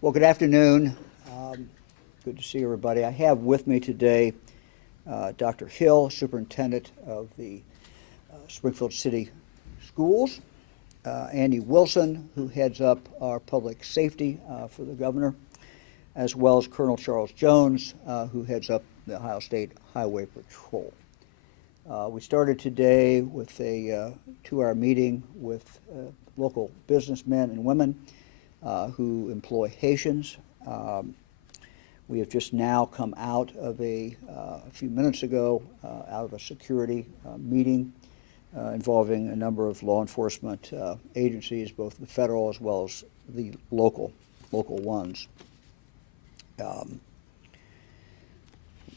Well, good afternoon. Good to see everybody. I have with me today Dr. Hill, Superintendent of the Springfield City Schools, Andy Wilson, who heads up our public safety for the governor, as well as Colonel Charles Jones, who heads up the Ohio State Highway Patrol. We started today with a 2-hour meeting with local businessmen and women who employ Haitians. We have just now come out of a few minutes ago, out of a security meeting involving a number of law enforcement agencies, both the federal as well as the local ones.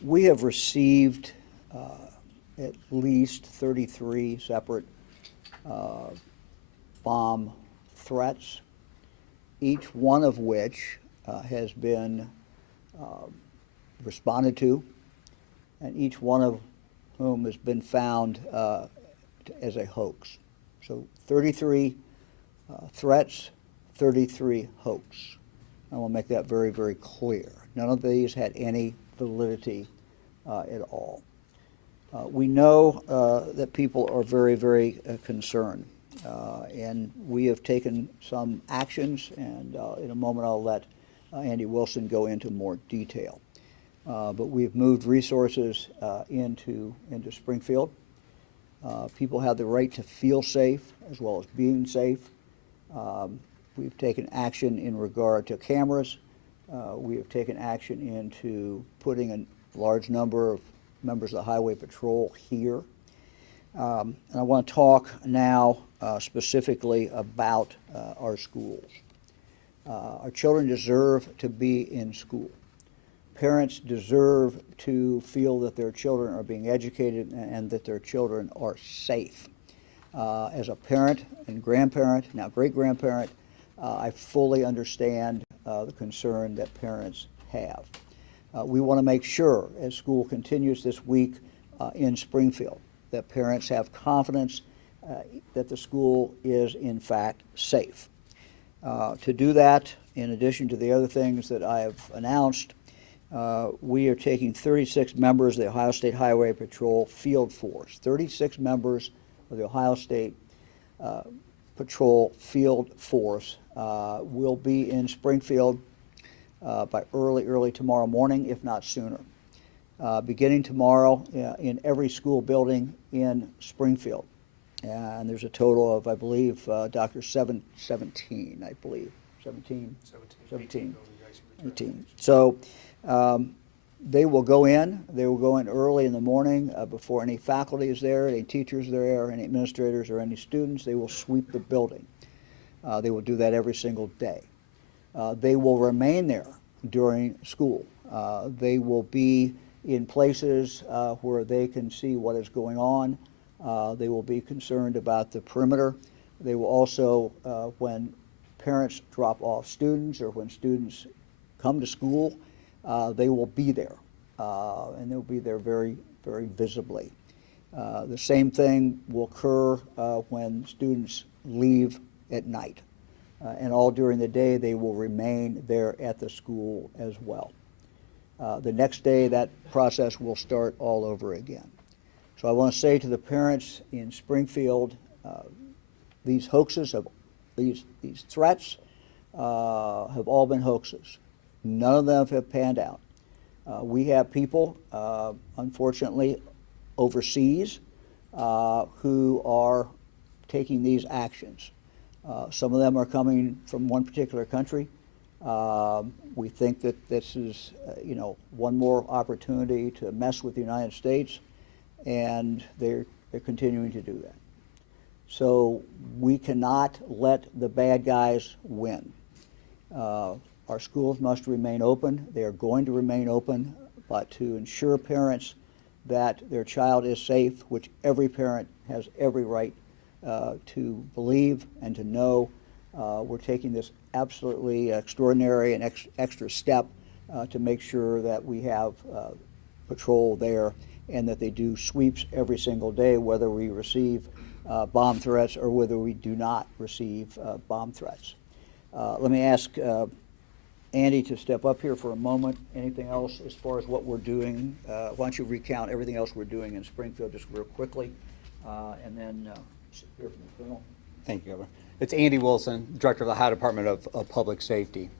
We have received at least 33 separate bomb threats, each one of which has been responded to, and each one of whom has been found as a hoax. So 33 threats, 33 hoax. I want to make that very, very clear. None of these had any validity at all. We know that people are very, very concerned. And we have taken some actions, and in a moment I'll let Andy Wilson go into more detail. But we've moved resources into Springfield. People have the right to feel safe as well as being safe. We've taken action in regard to cameras. We have taken action into putting a large number of members of the Highway Patrol here. And I want to talk now specifically about our schools. Our children deserve to be in school. Parents deserve to feel that their children are being educated and that their children are safe. As a parent and grandparent, now great-grandparent, I fully understand the concern that parents have. We want to make sure, as school continues this week in Springfield, that parents have confidence that the school is in fact safe. To do that, in addition to the other things that I have announced, we are taking 36 members of the Ohio State Highway Patrol Field Force. 36 members of the Ohio State Patrol Field Force will be in Springfield by early tomorrow morning, if not sooner. Beginning tomorrow in every school building in Springfield. And there's a total of, I believe, Dr. 17, I believe. 17? 18. So they will go in. They will go in early in the morning before any faculty is there, any teachers there, any administrators or any students. They will sweep the building. They will do that every single day. They will remain there during school. They will be in places where they can see what is going on. They will be concerned about the perimeter. They will also, when parents drop off students or when students come to school, they will be there. And they'll be there very, very visibly. The same thing will occur when students leave at night. And all during the day, they will remain there at the school as well. The next day, that process will start all over again. So I want to say to the parents in Springfield, these hoaxes, these threats have all been hoaxes. None of them have panned out. We have people, unfortunately, overseas who are taking these actions. Some of them are coming from one particular country. We think that this is, one more opportunity to mess with the United States, and they're continuing to do that. So we cannot let the bad guys win. Our schools must remain open. They are going to remain open, but to ensure parents that their child is safe, which every parent has every right to believe and to know, we're taking this absolutely extraordinary and extra step to make sure that we have patrol there and that they do sweeps every single day, whether we receive bomb threats or whether we do not receive bomb threats. Let me ask Andy to step up here for a moment. Anything else as far as what we're doing? Why don't you recount everything else we're doing in Springfield just real quickly, and then hear from the Colonel. Thank you, Governor. It's Andy Wilson, Director of the Ohio Department of Public Safety.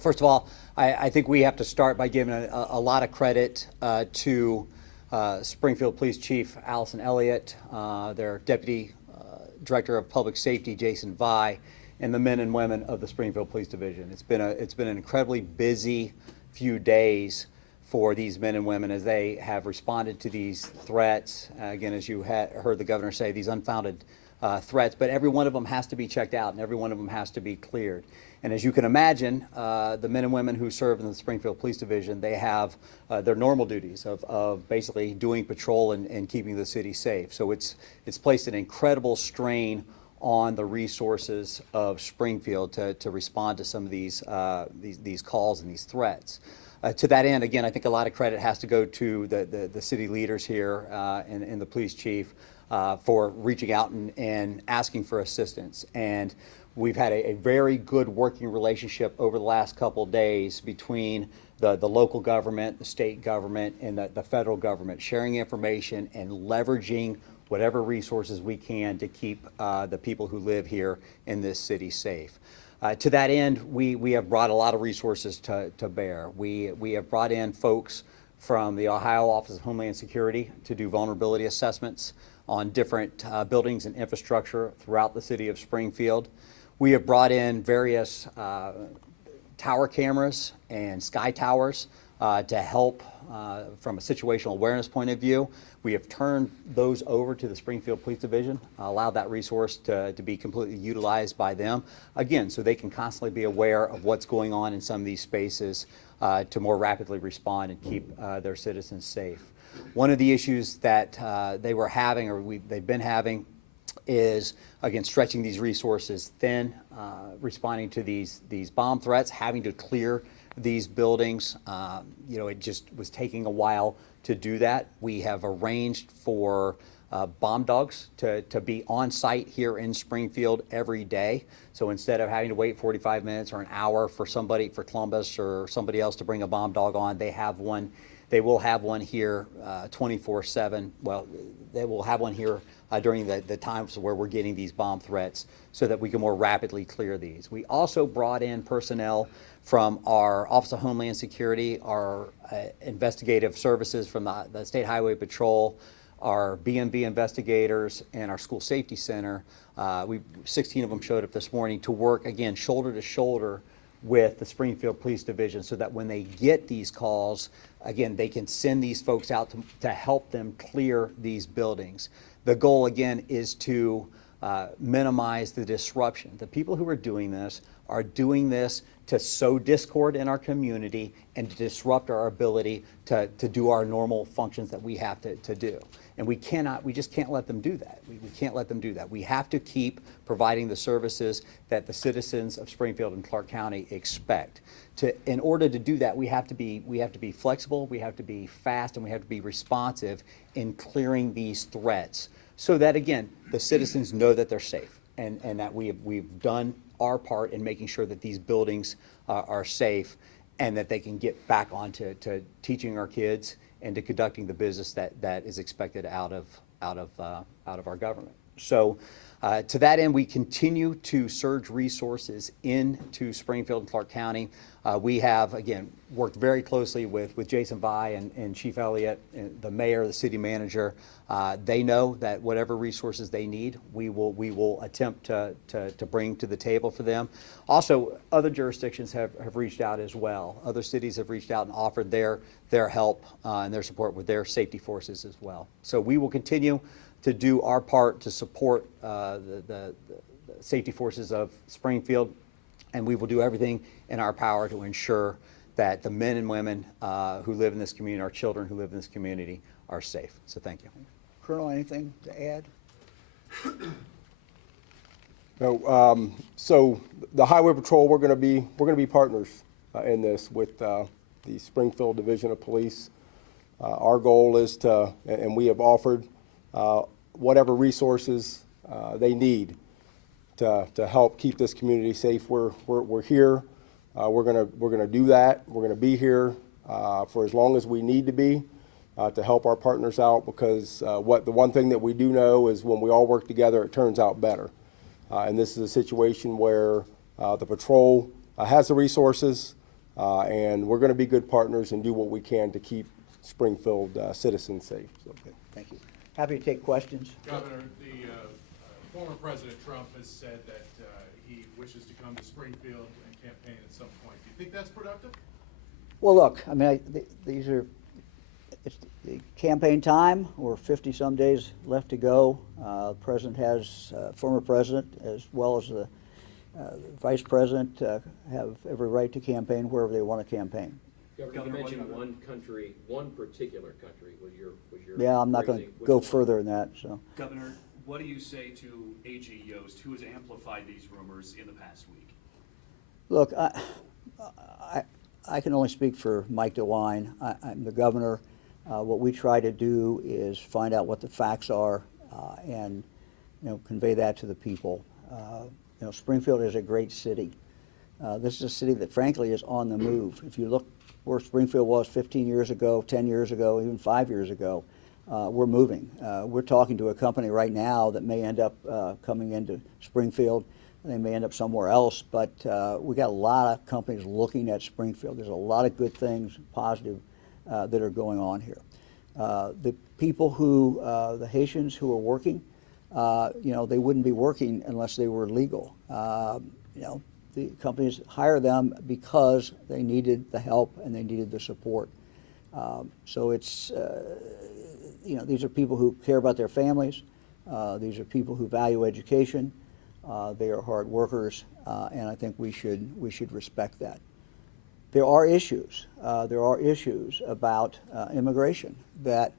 First of all, I think we have to start by giving a lot of credit to Springfield Police Chief Allison Elliott, their Deputy Director of Public Safety Jason Vai, and the men and women of the Springfield Police Division. It's been an incredibly busy few days for these men and women as they have responded to these threats. Again, as you heard the governor say, these unfounded threats, but every one of them has to be checked out and every one of them has to be cleared. And as you can imagine, the men and women who serve in the Springfield Police Division, they have their normal duties of basically doing patrol and keeping the city safe. So it's placed an incredible strain on the resources of Springfield to respond to some of these calls and these threats. To that end, again, I think a lot of credit has to go to the city leaders here and the police chief for reaching out and asking for assistance. And we've had a very good working relationship over the last couple of days between the local government, the state government, and the federal government, sharing information and leveraging whatever resources we can to keep the people who live here in this city safe. To that end, we have brought a lot of resources to bear. We have brought in folks from the Ohio Office of Homeland Security to do vulnerability assessments on different buildings and infrastructure throughout the city of Springfield. We have brought in various tower cameras and sky towers to help from a situational awareness point of view. We have turned those over to the Springfield Police Division, allowed that resource to be completely utilized by them, again, so they can constantly be aware of what's going on in some of these spaces to more rapidly respond and keep their citizens safe. One of the issues that they were having, or they've been having, is, again, stretching these resources thin, responding to these bomb threats, having to clear these buildings. It just was taking a while to do that. We have arranged for bomb dogs to be on site here in Springfield every day. So instead of having to wait 45 minutes or an hour for somebody, for Columbus or somebody else to bring a bomb dog on, they have one. They will have one here 24/7. Well, they will have one here during the times where we're getting these bomb threats so that we can more rapidly clear these. We also brought in personnel from our Office of Homeland Security, our investigative services from the State Highway Patrol, our BMV investigators, and our School Safety Center. 16 of them showed up this morning to work, again, shoulder to shoulder with the Springfield Police Division so that when they get these calls, again, they can send these folks out to help them clear these buildings. The goal, again, is to minimize the disruption. The people who are doing this to sow discord in our community and to disrupt our ability to do our normal functions that we have to do. And we just can't let them do that. We can't let them do that. We have to keep providing the services that the citizens of Springfield and Clark County expect. In order to do that, we have to be flexible, we have to be fast, and we have to be responsive in clearing these threats so that, again, the citizens know that they're safe and that we've done our part in making sure that these buildings are safe and that they can get back on to teaching our kids and to conducting the business that is expected out of our government. So to that end, we continue to surge resources into Springfield and Clark County. We have, again, worked very closely with Jason Vai and Chief Elliott, and the mayor, the city manager. They know that whatever resources they need, we will attempt to bring to the table for them. Also, other jurisdictions have reached out as well. Other cities have reached out and offered their help and their support with their safety forces as well. So we will continue to do our part to support the safety forces of Springfield, and we will do everything in our power to ensure that the men and women who live in this community, our children who live in this community, are safe. So thank you. Colonel, anything to add? No. So the Highway Patrol, we're going to be partners in this with the Springfield Division of Police. Our goal is and we have offered whatever resources they need to help keep this community safe. We're here we're gonna do that. We're gonna be here for as long as we need to be to help our partners out, because the one thing that we do know is when we all work together, it turns out better. And this is a situation where the patrol has the resources, and we're going to be good partners and do what we can to keep Springfield citizens safe. So. Okay, thank you. Happy to take questions. Governor, the former President Trump has said that he wishes to come to Springfield and campaign at some point. Do you think that's productive? Well, look, I mean, it's the campaign time. We're 50-some days left to go. The president has, former president, as well as the vice president, have every right to campaign wherever they want to campaign. Governor, you mentioned one country, one particular country was your Yeah, I'm not going to phrasing. go Which one? further than that, so. Governor, what do you say to AG Yost, who has amplified these rumors in the past week? Look, I can only speak for Mike DeWine. I'm the governor. What we try to do is find out what the facts are and, convey that to the people. Springfield is a great city. This is a city that, frankly, is on the move. If you look where Springfield was 15 years ago, 10 years ago, even 5 years ago, we're moving. We're talking to a company right now that may end up coming into Springfield. They may end up somewhere else, but we got a lot of companies looking at Springfield. There's a lot of good things, positive, that are going on here. The people who, the Haitians who are working, they wouldn't be working unless they were legal. The companies hire them because they needed the help and they needed the support. So it's, these are people who care about their families. These are people who value education. They are hard workers, and I think we should respect that. There are issues. There are issues about immigration that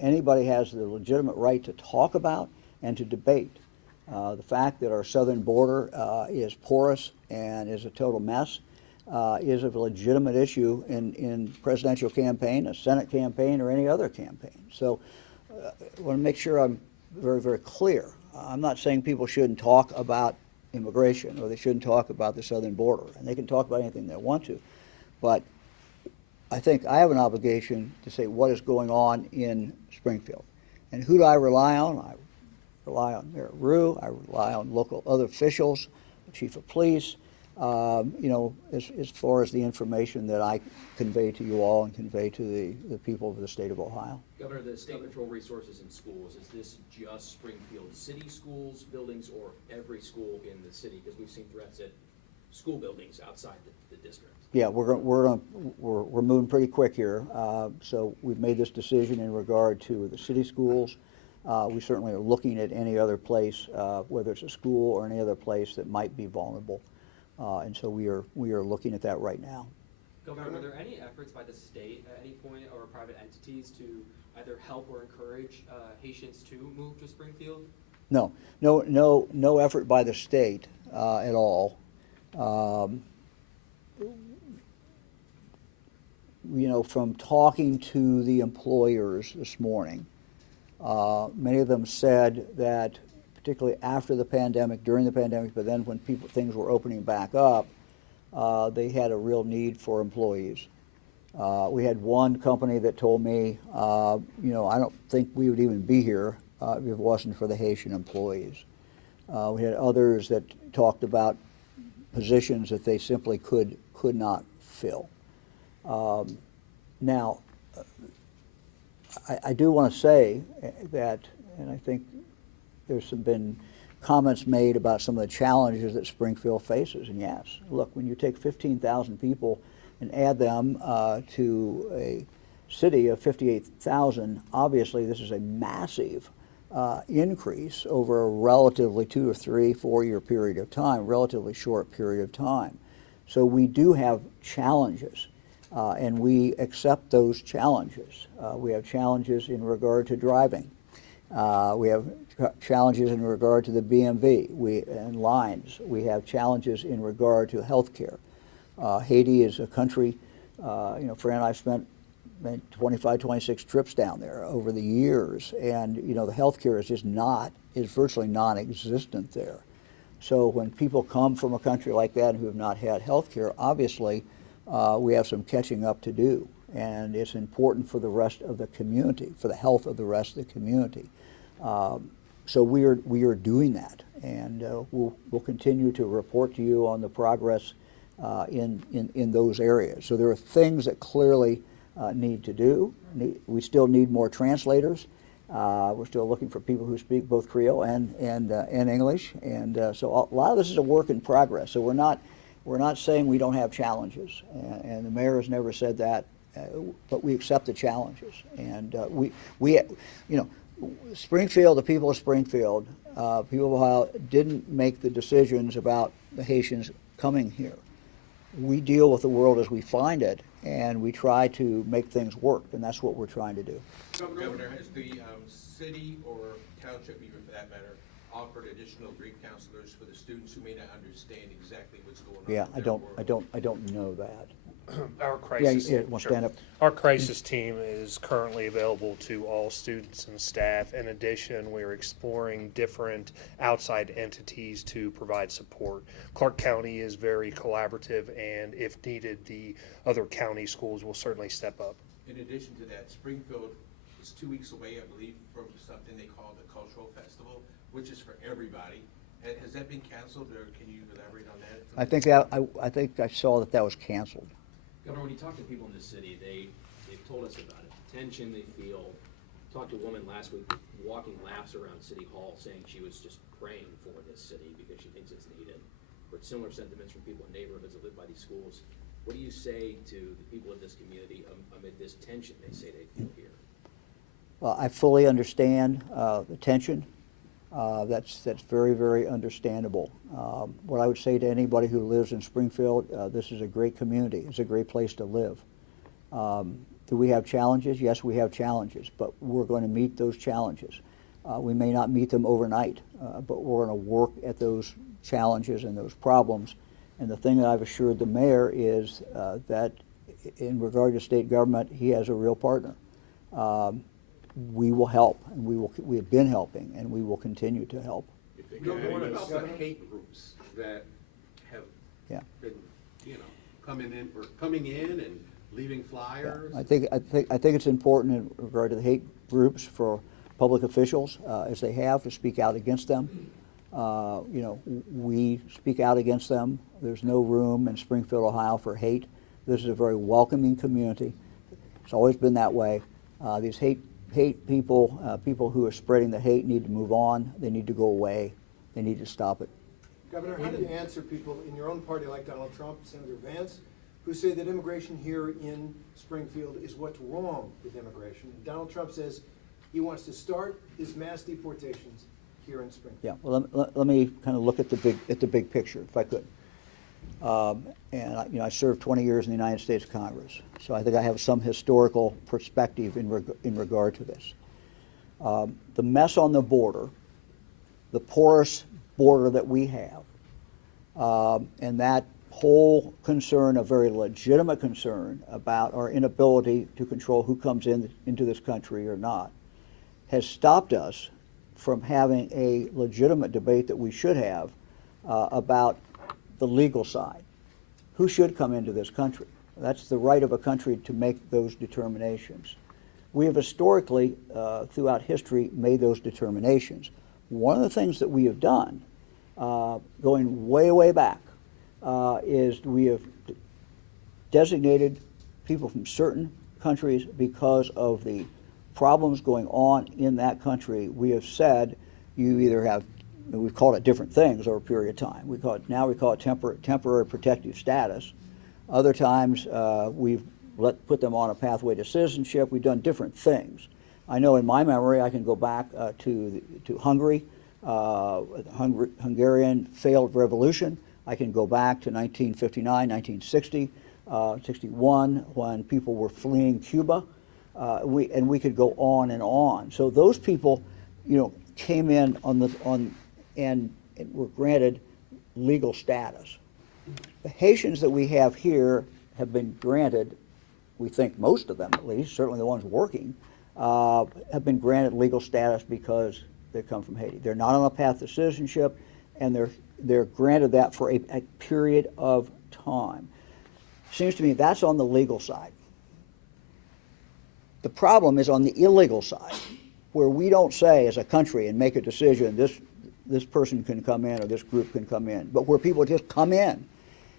anybody has the legitimate right to talk about and to debate. The fact that our southern border is porous and is a total mess is a legitimate issue in presidential campaign, a Senate campaign, or any other campaign. So I want to make sure I'm very, very clear. I'm not saying people shouldn't talk about immigration or they shouldn't talk about the southern border, and they can talk about anything they want to. But I think I have an obligation to say what is going on in Springfield. And who do I rely on? I rely on Mayor Rue, I rely on local other officials, the chief of police, as far as the information that I convey to you all and convey to the people of the state of Ohio. Governor, the state patrol resources in schools, is this just Springfield city schools, buildings, or every school in the city? Because we've seen threats at school buildings outside the district. Yeah, we're moving pretty quick here. So we've made this decision in regard to the city schools. We certainly are looking at any other place, whether it's a school or any other place that might be vulnerable. And so we are looking at that right now. Governor, were there any efforts by the state at any point or private entities to either help or encourage Haitians to move to Springfield? No effort by the state at all. From talking to the employers this morning, many of them said that, particularly after the pandemic, during the pandemic, but then when things were opening back up, they had a real need for employees. We had one company that told me, I don't think we would even be here if it wasn't for the Haitian employees. We had others that talked about positions that they simply could not fill. Now, I do want to say that, and I think there's been comments made about some of the challenges that Springfield faces. And yes, look, when you take 15,000 people and add them to a city of 58,000, obviously this is a massive increase over a relatively 2 or 3, 4 year period of time, relatively short period of time. So we do have challenges. And we accept those challenges. We have challenges in regard to driving. We have challenges in regard to the BMV and lines. We have challenges in regard to health care. Haiti is a country, Fran and I spent 25, 26 trips down there over the years, and the health care is virtually non-existent there. So when people come from a country like that who have not had health care, obviously, we have some catching up to do. And it's important for the rest of the community, for the health of the rest of the community. So we are doing that, and we'll continue to report to you on the progress in those areas. So there are things that clearly need to do. We still need more translators. We're still looking for people who speak both Creole and English, and so a lot of this is a work in progress. So we're not saying we don't have challenges, and the mayor has never said that, but we accept the challenges, and we Springfield, the people of Springfield, people of Ohio, didn't make the decisions about the Haitians coming here. We deal with the world as we find it, and we try to make things work, and that's what we're trying to do. Governor, has the city or township, even for that matter, offered additional Greek counselors for the students who may not understand exactly what's going on? Yeah, in their world? I don't know that. Our crisis, Yeah, want to stand up? Our crisis team is currently available to all students and staff. In addition, we're exploring different outside entities to provide support. Clark County is very collaborative, and if needed, the other county schools will certainly step up. In addition to that, Springfield is 2 weeks away, I believe, from something they call the Cultural Festival, which is for everybody. Has that been canceled, or can you elaborate on that? I think I saw that was canceled. Governor, when you talk to people in this city, they've told us about it, tension they feel. Talked to a woman last week walking laps around City Hall saying she was just praying for this city because she thinks it's needed. But similar sentiments from people in neighborhoods that live by these schools. What do you say to the people of this community amid this tension they say they feel here? Well, I fully understand the tension. That's very, very understandable. What I would say to anybody who lives in Springfield, this is a great community. It's a great place to live. Do we have challenges? Yes, we have challenges, but we're going to meet those challenges. We may not meet them overnight, but we're going to work at those challenges and those problems. And the thing that I've assured the mayor is that in regard to state government, he has a real partner. We will help, and we have been helping, and we will continue to help. What about the hate groups that have Yeah. been, coming in and leaving flyers? I think it's important in regard to the hate groups for public officials, as they have, to speak out against them. We speak out against them. There's no room in Springfield, Ohio for hate. This is a very welcoming community. It's always been that way. These hate people, people who are spreading the hate need to move on. They need to go away. They need to stop it. Governor, how do you answer people in your own party like Donald Trump, Senator Vance, who say that immigration here in Springfield is what's wrong with immigration? And Donald Trump says he wants to start his mass deportations here in Springfield. Yeah. Well, let me kind of look at the big picture, if I could. I served 20 years in the United States Congress, so I think I have some historical perspective in regard to this. The mess on the border, the porous border that we have, and that whole concern, a very legitimate concern about our inability to control who comes into this country or not, has stopped us from having a legitimate debate that we should have about the legal side. Who should come into this country? That's the right of a country to make those determinations. We have historically, throughout history, made those determinations. One of the things that we have done, going way, way back, is we have designated people from certain countries because of the problems going on in that country. We have said you either have, we've called it different things over a period of time. Now we call it temporary protective status. Other times we've put them on a pathway to citizenship. We've done different things. I know in my memory I can go back to Hungary, Hungarian failed revolution. I can go back to 1959, 1960, 61, when people were fleeing Cuba. We could go on and on. So those people, came in and were granted legal status. The Haitians that we have here have been granted, we think most of them at least, certainly the ones working, have been granted legal status because they come from Haiti. They're not on a path to citizenship, and they're granted that for a period of time. Seems to me that's on the legal side. The problem is on the illegal side, where we don't say as a country and make a decision, this person can come in or this group can come in, but where people just come in,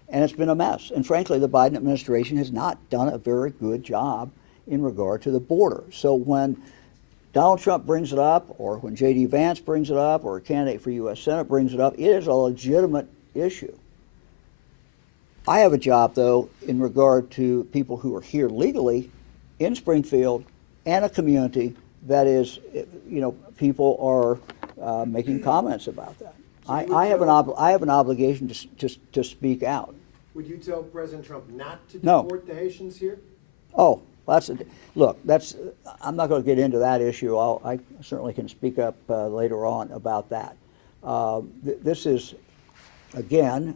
and it's been a mess. And frankly, the Biden administration has not done a very good job in regard to the border. So when Donald Trump brings it up, or when J.D. Vance brings it up, or a candidate for U.S. Senate brings it up, it is a legitimate issue. I have a job, though, in regard to people who are here legally in Springfield and a community that is, people are making comments about that. I have an obligation to speak out. Would you tell President Trump not to No. deport the Haitians here? Oh, I'm not going to get into that issue. I certainly can speak up later on about that. This is, again,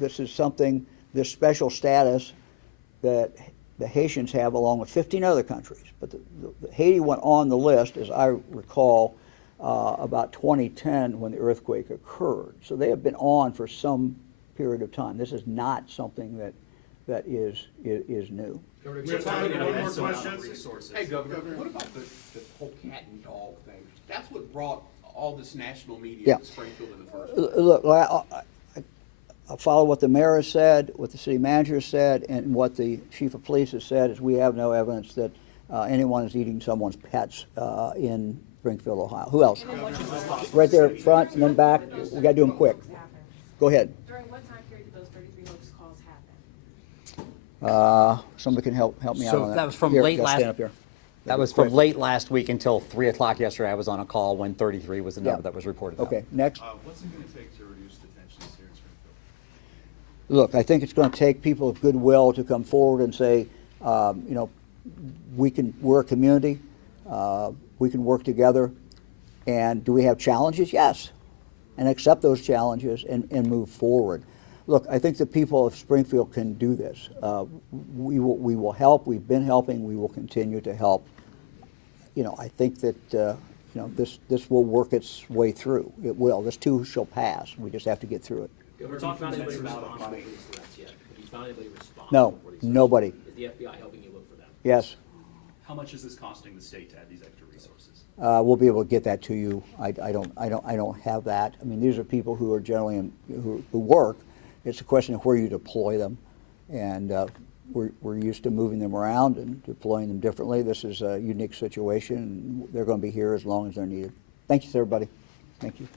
this is something, this special status that the Haitians have along with 15 other countries. But Haiti went on the list, as I recall, about 2010 when the earthquake occurred. So they have been on for some period of time. This is not something that is new. We have time for one more question. Hey, Governor, what about the whole cat and dog thing? That's what brought all this national media Yeah. to Springfield in the first place. Look, I follow what the mayor has said, what the city manager has said, and what the chief of police has said, is we have no evidence that anyone is eating someone's pets in Springfield, Ohio. Who else? Right there, front and then back. We got to do them quick. Go ahead. During what time period did those 33 hoax calls happen? Somebody can help me out So on that. that was from Here, late gotta last- stand up here. That was from late last week until 3 o'clock yesterday. I was on a call when 33 was the number Yeah. that was reported out. Okay, next. What's it gonna take to reduce the tensions here in Springfield? Look, I think it's going to take people of goodwill to come forward and say, we're a community, we can work together, and do we have challenges? Yes, and accept those challenges and move forward. Look, I think the people of Springfield can do this. We will help. We've been helping. We will continue to help. I think that this will work its way through. It will. This too shall pass. We just have to get through it. Governor, have you found anybody responsible for these threats yet? Have you found anybody responsible No, for these threats? nobody. Is the FBI helping you look for them? Yes. How much is this costing the state to add these extra resources? We'll be able to get that to you. I don't have that. I mean, these are people who are generally who work. It's a question of where you deploy them, and we're used to moving them around and deploying them differently. This is a unique situation, and they're going to be here as long as they're needed. Thank you, everybody. Thank you.